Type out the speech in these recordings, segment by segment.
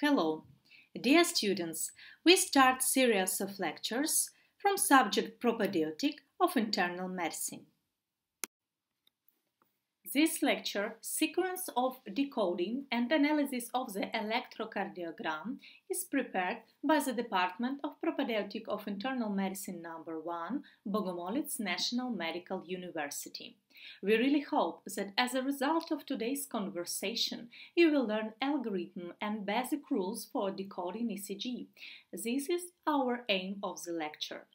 Hello, dear students. We start series of lectures from subject Propedeutic of Internal Medicine. This lecture, sequence of decoding and analysis of the electrocardiogram, is prepared by the Department of Propedeutic of Internal Medicine No. 1, Bogomolets National Medical University. We really hope that as a result of today's conversation, you will learn algorithm and basic rules for decoding ECG. This is our aim of the lecture.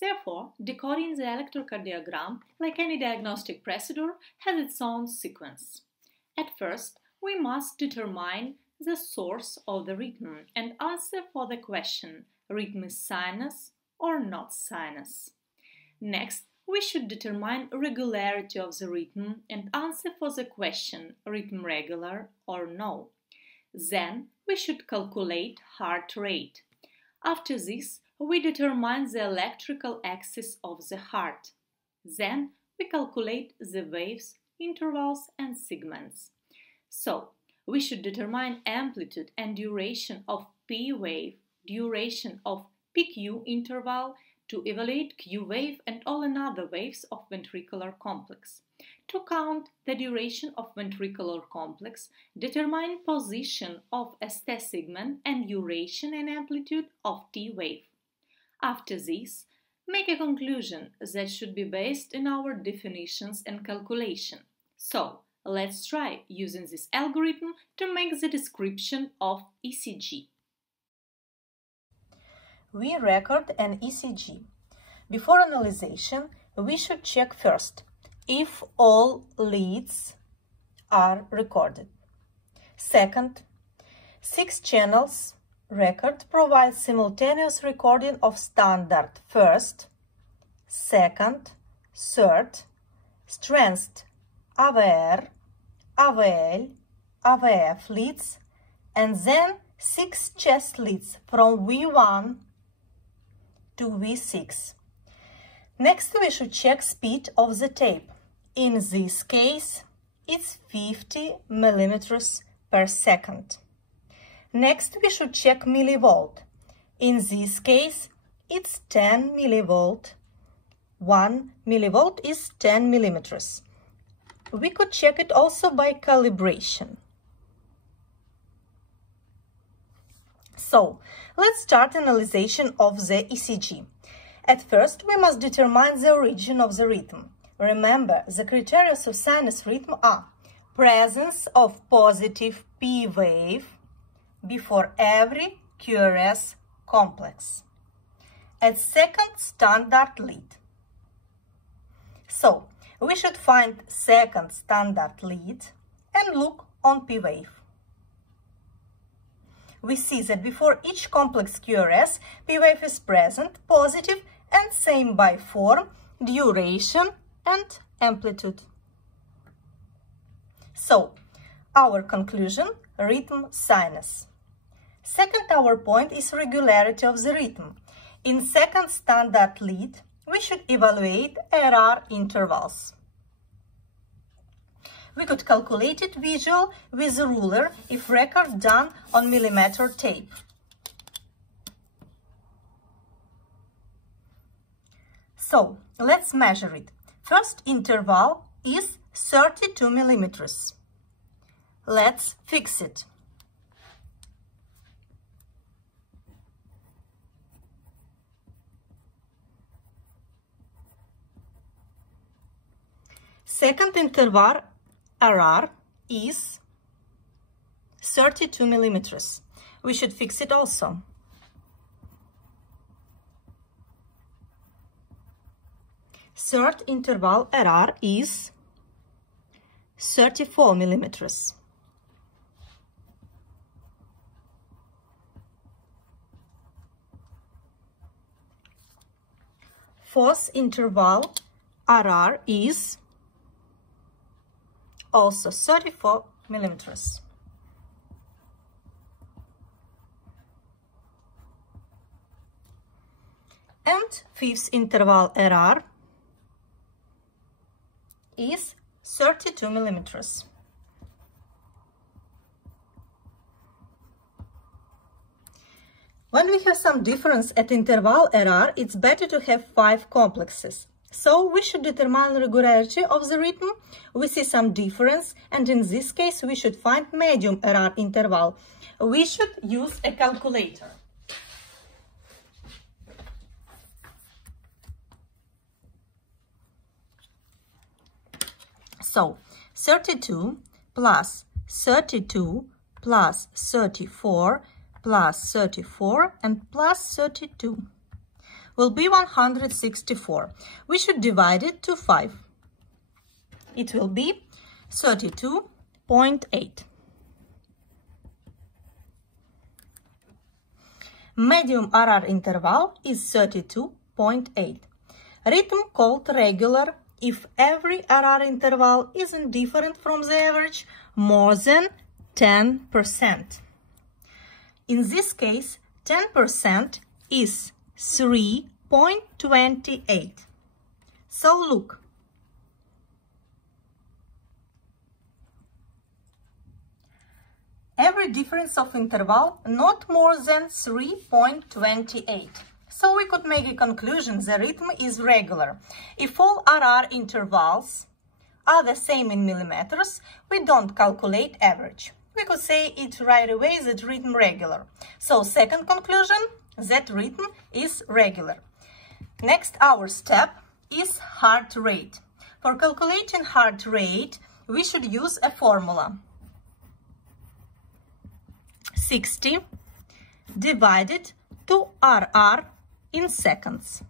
Therefore, decoding the electrocardiogram, like any diagnostic procedure, has its own sequence. At first, we must determine the source of the rhythm and answer for the question, rhythm is sinus or not sinus. Next, we should determine regularity of the rhythm and answer for the question, rhythm regular or no. Then, we should calculate heart rate. After this, we determine the electrical axis of the heart. Then, we calculate the waves, intervals and segments. So, we should determine amplitude and duration of P wave, duration of PQ interval to evaluate Q wave and all another waves of ventricular complex. To count the duration of ventricular complex, determine position of ST segment and duration and amplitude of T wave. After this, make a conclusion that should be based in our definitions and calculation. So, let's try using this algorithm to make the description of ECG. We record an ECG. Before analyzation, we should check first if all leads are recorded. Second, 6 channels record provides simultaneous recording of standard first, second, third, strength AVR, AVL, AVF leads, and then 6 chest leads from V1 to V6. Next, we should check speed of the tape. In this case, it's 50 millimeters per second. Next, we should check millivolt. In this case, it's 10 millivolt. 1 millivolt is 10 millimeters. We could check it also by calibration. So, let's start analyzation of the ECG. At first, we must determine the origin of the rhythm. Remember, the criteria of sinus rhythm are presence of positive P wave before every QRS complex at second standard lead. So, we should find second standard lead and look on P wave. We see that before each complex QRS, P wave is present, positive, and same by form, duration and amplitude. So, our conclusion, rhythm sinus. Second, our point is regularity of the rhythm. In second standard lead, we should evaluate RR intervals. We could calculate it visual with a ruler if record done on millimeter tape. So, let's measure it. First interval is 32 millimeters. Let's fix it. Second interval RR is 32 millimeters. We should fix it also. Third interval RR is 34 millimeters. Fourth interval RR is also 34 millimeters. And fifth interval RR is 32 millimeters. When we have some difference at interval RR, it's better to have 5 complexes. So we should determine regularity of the rhythm. We see some difference, and in this case we should find medium RR interval. We should use a calculator. So 32 plus 32 plus 34 plus 34 and plus 32 will be 164. We should divide it to 5. It will be 32.8. Medium RR interval is 32.8. Rhythm called regular if every RR interval isn't different from the average more than 10%. In this case, 10% is 3.28. So look. Every difference of interval not more than 3.28. So we could make a conclusion the rhythm is regular. If all RR intervals are the same in millimeters, we don't calculate average. We could say it right away that rhythm regular. So second conclusion, that rhythm is regular. Next, our step is heart rate. For calculating heart rate, we should use a formula. 60 divided to RR in seconds.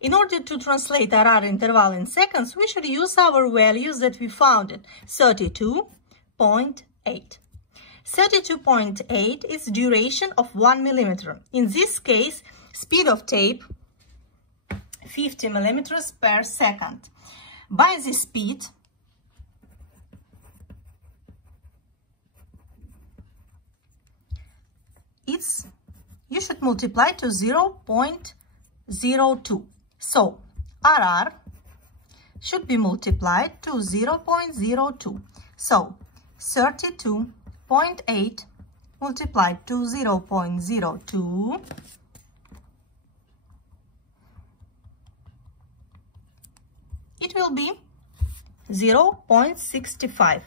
In order to translate RR interval in seconds, we should use our values that we found, 32.8. 32.8 is duration of 1 millimeter. In this case, speed of tape 50 millimeters per second. By this speed, you should multiply to 0.02. So RR should be multiplied to 0.02. So 32.8 multiplied to 0.02 it will be 0.65.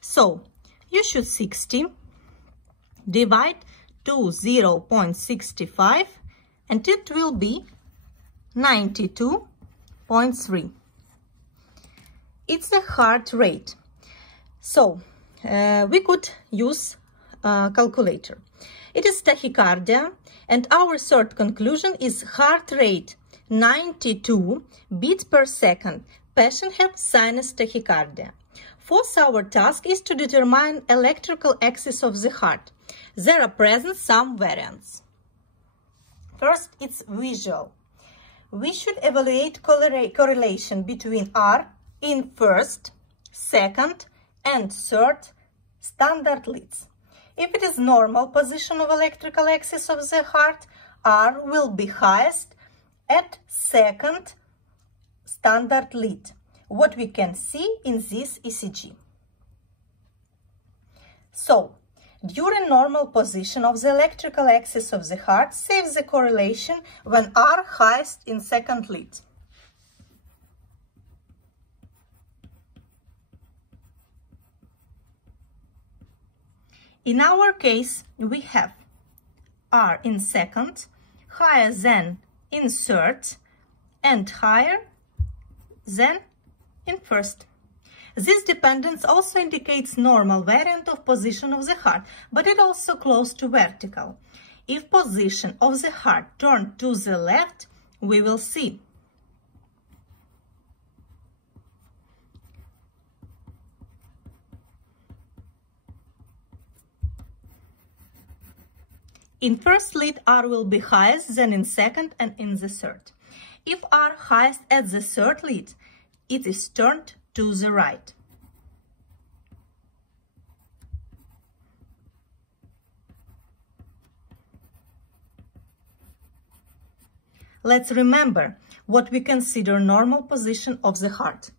So you should 60 divide to 0.65 and it will be 92.3. It's the heart rate. So we could use a calculator. It is tachycardia, and our third conclusion is heart rate 92 beats per second. Patient have sinus tachycardia. Fourth, our task is to determine electrical axis of the heart. There are present some variants. First, it's visual. We should evaluate correlation between R in first, second, and third standard leads. If it is normal position of electrical axis of the heart, R will be highest at second standard lead, what we can see in this ECG. So, during normal position of the electrical axis of the heart, saves the correlation when R highest in second lead. In our case, we have R in second, higher than in third, and higher than in first. This dependence also indicates normal variant of position of the heart, but it also close to vertical. If position of the heart turned to the left, we will see in first lead, R will be highest than in second and in the third. If R highest at the third lead, it is turned to the right. Let's remember what we consider normal position of the heart.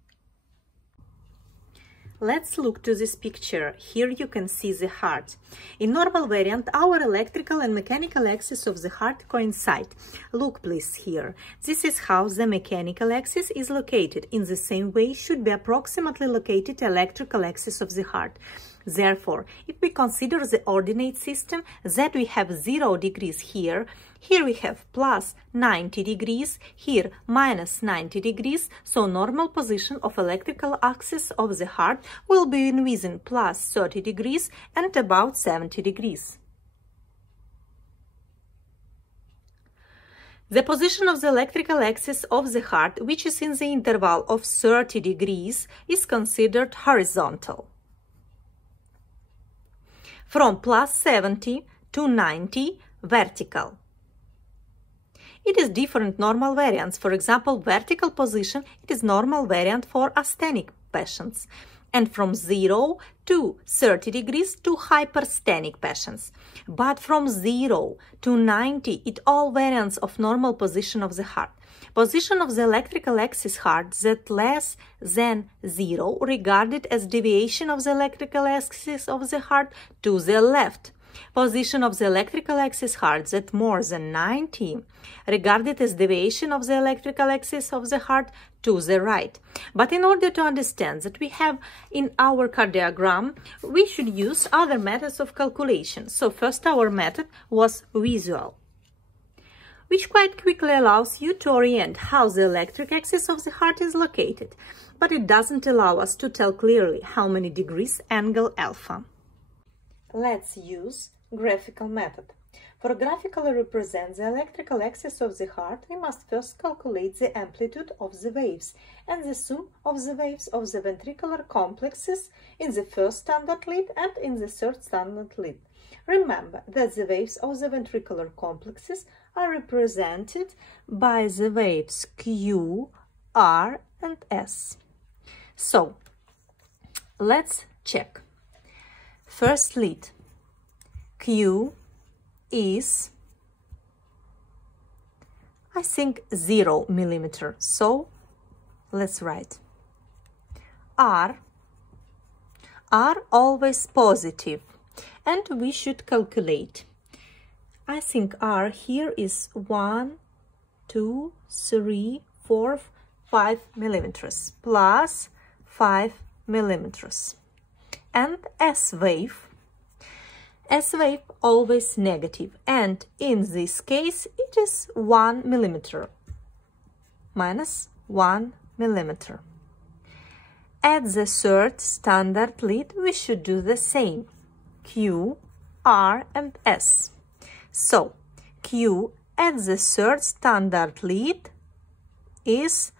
Let's look to this picture. Here you can see the heart. In normal variant, our electrical and mechanical axis of the heart coincide. Look please here. This is how the mechanical axis is located. In the same way should be approximately located electrical axis of the heart. Therefore, if we consider the ordinate system, that we have 0 degrees here, here we have plus 90 degrees, here minus 90 degrees, so normal position of electrical axis of the heart will be within plus 30 degrees and about 70 degrees. The position of the electrical axis of the heart, which is in the interval of 30 degrees, is considered horizontal. From plus 70 to 90, vertical. It is different normal variants. For example, vertical position, it is normal variant for asthenic patients. And from 0 to 30 degrees to hypersthenic patients. But from 0 to 90, it all variants of normal position of the heart. Position of the electrical axis heart that less than 0 regarded as deviation of the electrical axis of the heart to the left. Position of the electrical axis heart that more than 90 regarded as deviation of the electrical axis of the heart to the right. But in order to understand that we have in our cardiogram, we should use other methods of calculation. So first our method was visual, which quite quickly allows you to orient how the electric axis of the heart is located, but it doesn't allow us to tell clearly how many degrees angle alpha. Let's use graphical method. For graphically represent the electrical axis of the heart, we must first calculate the amplitude of the waves and the sum of the waves of the ventricular complexes in the first standard lead and in the third standard lead. Remember that the waves of the ventricular complexes are represented by the waves Q, R, and S. So, let's check. First lead, Q is, I think, 0 millimeter. So, let's write. R always positive, and we should calculate. I think R here is 1, 2, 3, 4, 5 millimeters plus 5 millimeters. And S wave always negative, and in this case it is 1 millimeter minus 1 millimeter. At the third standard lead we should do the same, Q, R, and S. So Q at the third standard lead is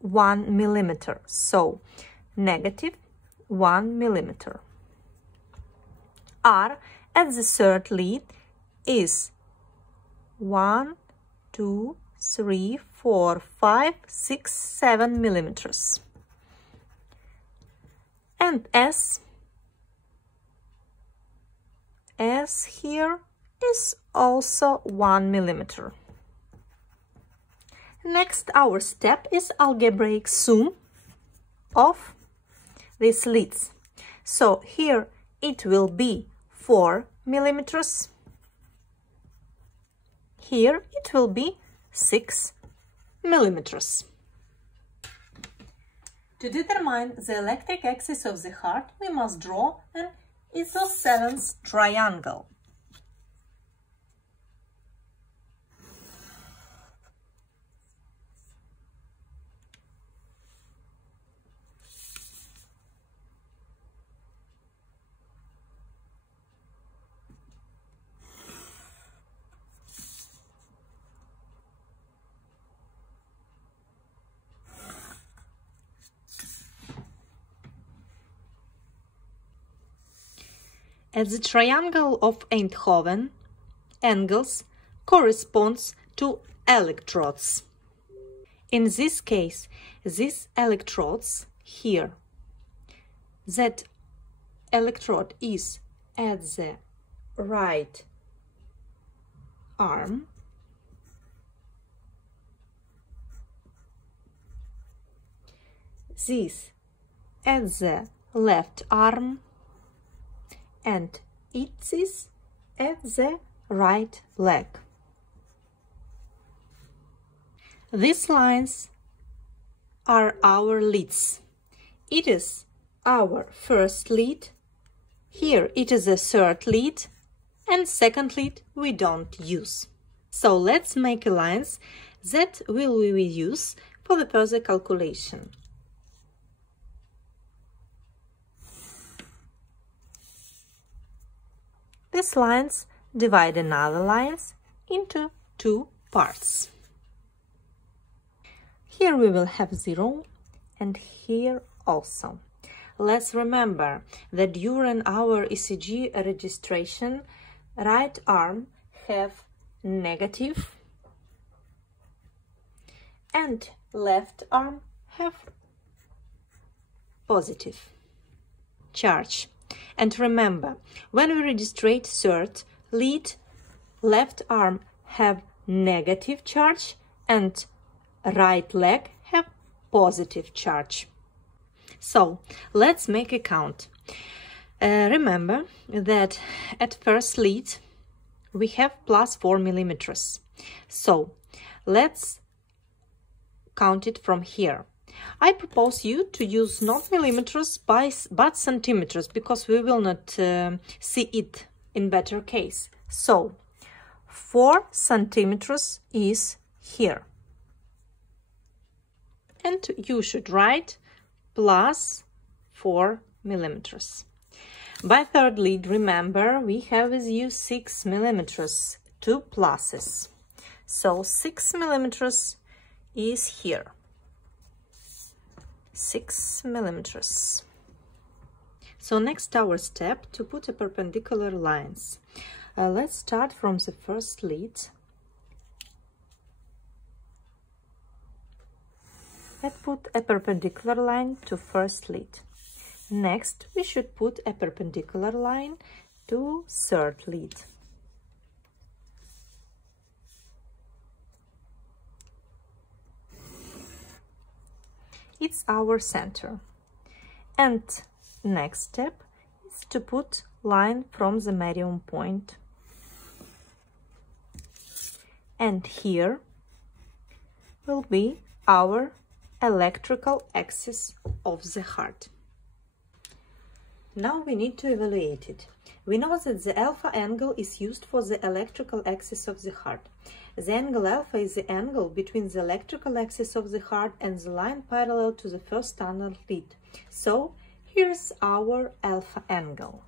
1 millimeter, so negative 1 millimeter. R at the third lead is 1, 2, 3, 4, 5, 6, 7 millimeters. And S here is also 1 millimeter. Next, our step is algebraic sum of these leads. So here it will be 4 millimeters. Here it will be 6 millimeters. To determine the electric axis of the heart, we must draw an isosceles triangle. At the triangle of Einthoven, angles corresponds to electrodes. In this case, these electrodes here, that electrode is at the right arm, this at the left arm, and it is at the right leg. These lines are our leads. It is our first lead. Here it is a third lead, and second lead we don't use. So let's make lines that we will use for the further calculation. These lines divide another lines into two parts. Here we will have 0 and here also. Let's remember that during our ECG registration, right arm have negative and left arm have positive charge. And remember, when we registrate third lead, left arm have negative charge and right leg have positive charge. So let's make a count. Remember that at first lead we have plus 4 millimeters. So let's count it from here. I propose you to use not millimeters but centimeters, because we will not see it in better case. So 4 centimeters is here. And you should write plus 4 millimeters. By third lead, remember, we have with you 6 millimeters, 2 pluses. So 6 millimeters is here. 6 millimeters. So next our step to put a perpendicular lines. Let's start from the first lead. Let's put a perpendicular line to first lead. Next, we should put a perpendicular line to third lead. It's our center. And next step is to put line from the medium point. And here will be our electrical axis of the heart. Now we need to evaluate it. We know that the alpha angle is used for the electrical axis of the heart. The angle alpha is the angle between the electrical axis of the heart and the line parallel to the first standard lead. So here's our alpha angle.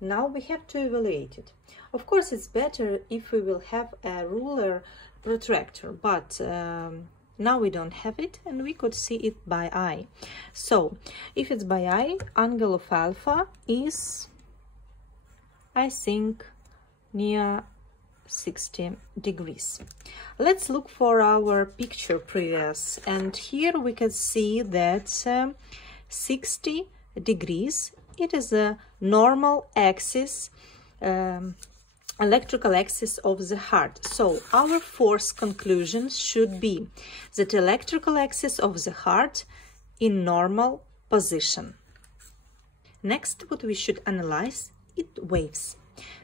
Now we have to evaluate it. Of course, it's better if we will have a ruler protractor, but now we don't have it and we could see it by eye. So if it's by eye, angle of alpha is, I think, near 60 degrees. Let's look for our picture previous, and here we can see that 60 degrees, it is a normal axis, electrical axis of the heart. So our fourth conclusion should be that electrical axis of the heart in normal position. Next, what we should analyze is waves.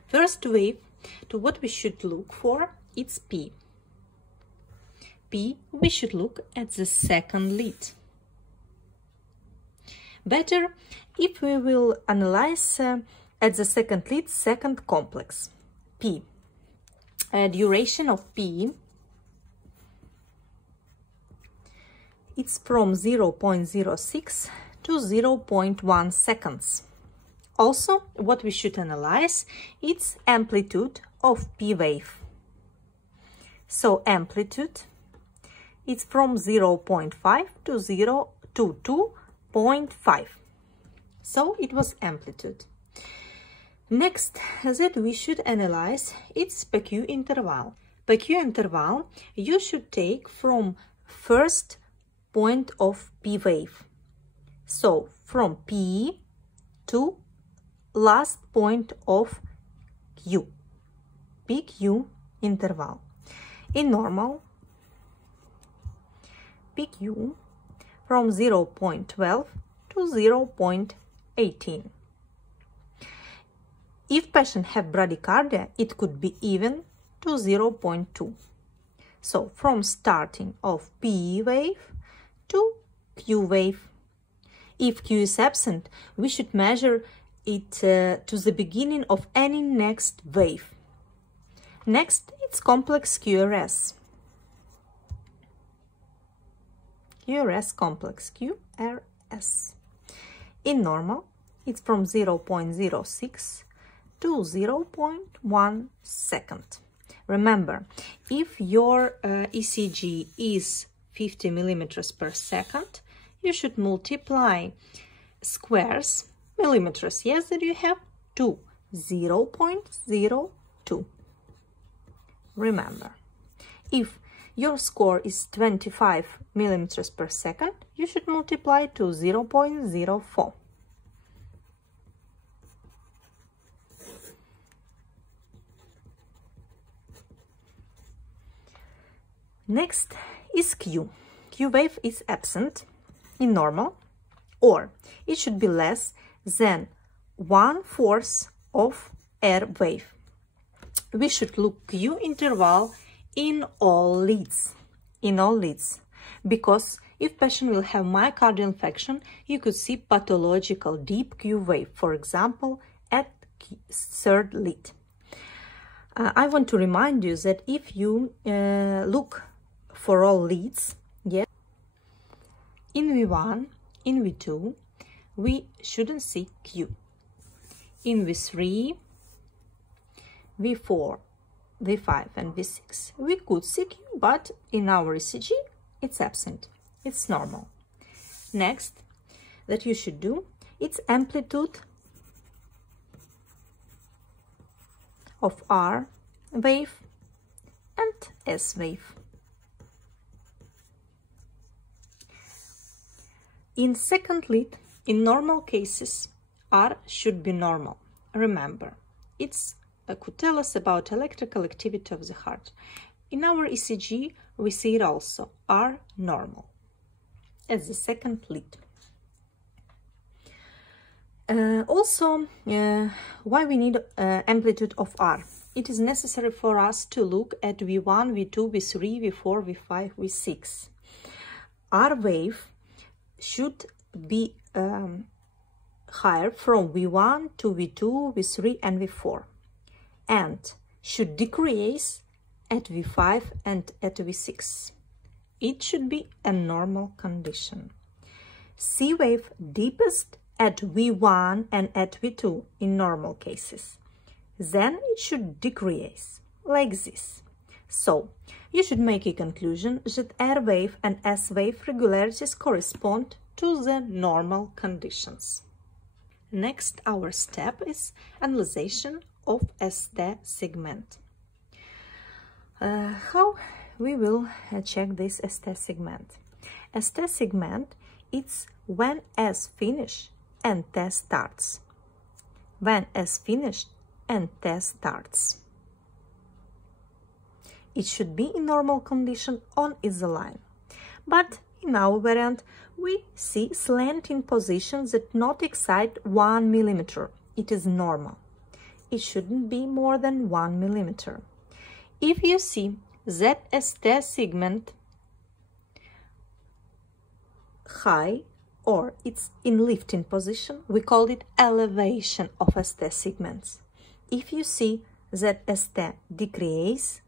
First wave, to what we should look for, it's P. P, we should look at the second lead. Better if we will analyze at the second lead, second complex. P. Duration of P, it's from 0.06 to 0.1 seconds. Also, what we should analyze, it's amplitude of P wave. So amplitude, it's from 0.5 to 2.5. So it was amplitude. Next that we should analyze, it's PQ interval. PQ interval you should take from first point of P wave. So from P to last point of Q. PQ interval. In normal, PQ from 0.12 to 0.18. If patient have bradycardia, it could be even to 0.2. So from starting of P wave to Q wave. If Q is absent, we should measure it to the beginning of any next wave. Next, it's complex QRS. QRS complex, QRS. In normal, it's from 0.06 to 0.1 second. Remember, if your ECG is 50 millimeters per second, you should multiply squares, millimeters, yes, that you have, to 0.02. Remember, if your score is 25 millimeters per second, you should multiply to 0.04. Next is Q. Q wave is absent in normal, or it should be less than 1/4 of R wave. We should look Q interval in all leads, because if patient will have myocardial infarction, you could see pathological deep Q wave, for example, at third lead. I want to remind you that if you look for all leads, yes, in V1, in V2, we shouldn't see Q. In V3, V4, V5 and V6, we could see Q, but in our ECG, it's absent. It's normal. Next, that you should do, it's amplitude of R wave and S wave. In second lead, in normal cases, R should be normal. Remember, it's could tell us about electrical activity of the heart. In our ECG, we see it also, R normal, as the second lead. Why we need amplitude of R? It is necessary for us to look at V1, V2, V3, V4, V5, V6. R wave should be higher from V1 to V2, V3 and V4, and should decrease at V5 and at V6. It should be a normal condition. C wave deepest at V1 and at V2 in normal cases. Then it should decrease, like this. So, you should make a conclusion that R wave and S wave regularities correspond to the normal conditions. Next, our step is analysis of ST segment. How we will check this ST segment? ST segment, it's when S finish and T starts. When S finished and T starts. It should be in normal condition on its line. But in our variant, we see slanting positions that not exceed 1 millimeter. It is normal. It shouldn't be more than 1 millimeter. If you see that ST segment high or it's in lifting position, we call it elevation of ST segments. If you see that ST decrease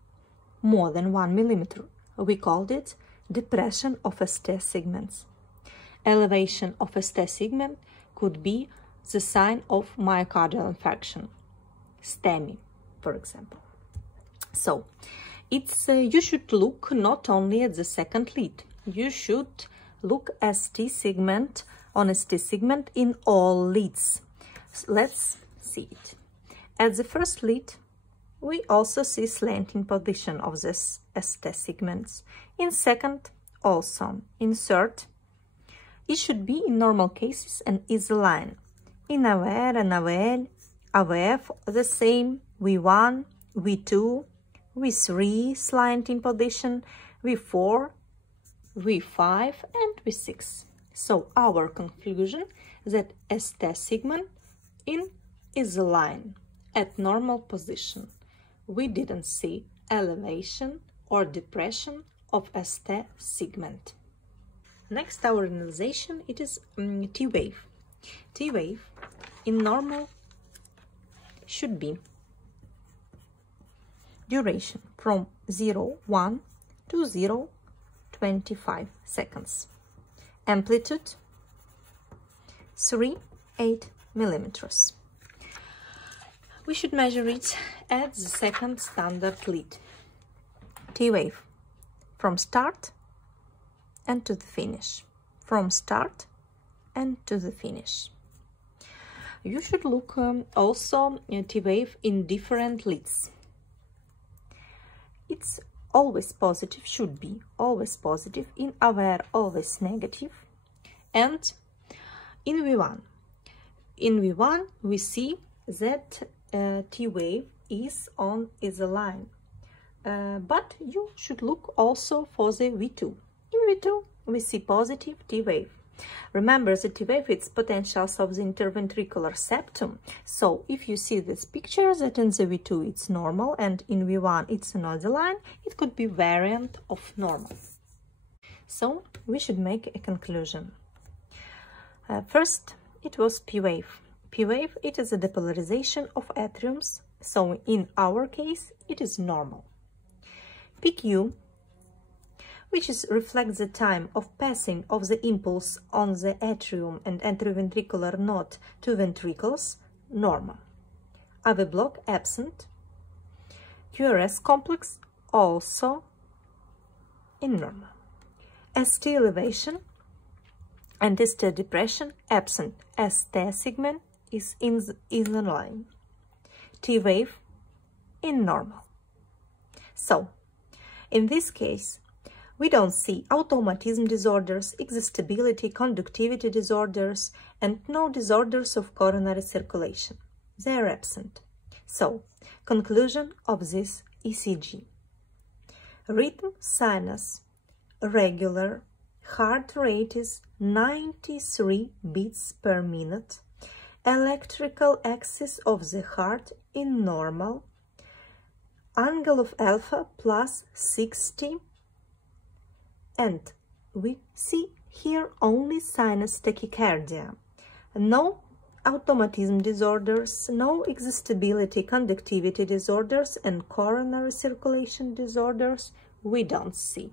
more than 1 millimeter, we called it depression of ST segments. Elevation of ST segment could be the sign of myocardial infarction, STEMI, for example. So, it's you should look not only at the second lead, you should look at ST segment on ST segment in all leads. So let's see it. At the first lead, we also see slanting position of this ST segments. In second, also. In third, it should be in normal cases and is line. In AVR and AVL, AVF, the same, V1, V2, V3 slanting position, V4, V5 and V6. So our conclusion that ST segment is a line at normal position. We didn't see elevation or depression of ST segment. Next, our analyzation, it is T wave. T wave in normal should be duration from 0,1 to 0,25 seconds. Amplitude 3,8 millimeters. We should measure it at the second standard lead. T wave from start and to the finish. From start and to the finish. You should look also T wave in different leads. It's always positive, should be always positive, in aware always negative, and in V1. In V1 we see that T wave is a line, but you should look also for the V2. In V2 we see positive T wave. Remember, the T wave is potentials of the interventricular septum. So if you see this picture that in the V2 it's normal and in V1 it's another line, it could be variant of normal. So we should make a conclusion. First, it was P wave. P wave, it is a depolarization of atriums. So in our case, it is normal. PQ, which reflects the time of passing of the impulse on the atrium and anteroventricular node to ventricles, normal. AV block absent. QRS complex also in normal. ST elevation and ST depression absent. ST segment is in line. T wave in normal. So, in this case, we don't see automatism disorders, exhaustibility, conductivity disorders, and no disorders of coronary circulation. They are absent. So, conclusion of this ECG. Rhythm sinus regular, heart rate is 93 beats per minute, electrical axis of the heart in normal, angle of alpha plus 60, and we see here only sinus tachycardia. No automatism disorders, no exhaustibility, conductivity disorders, and coronary circulation disorders we don't see.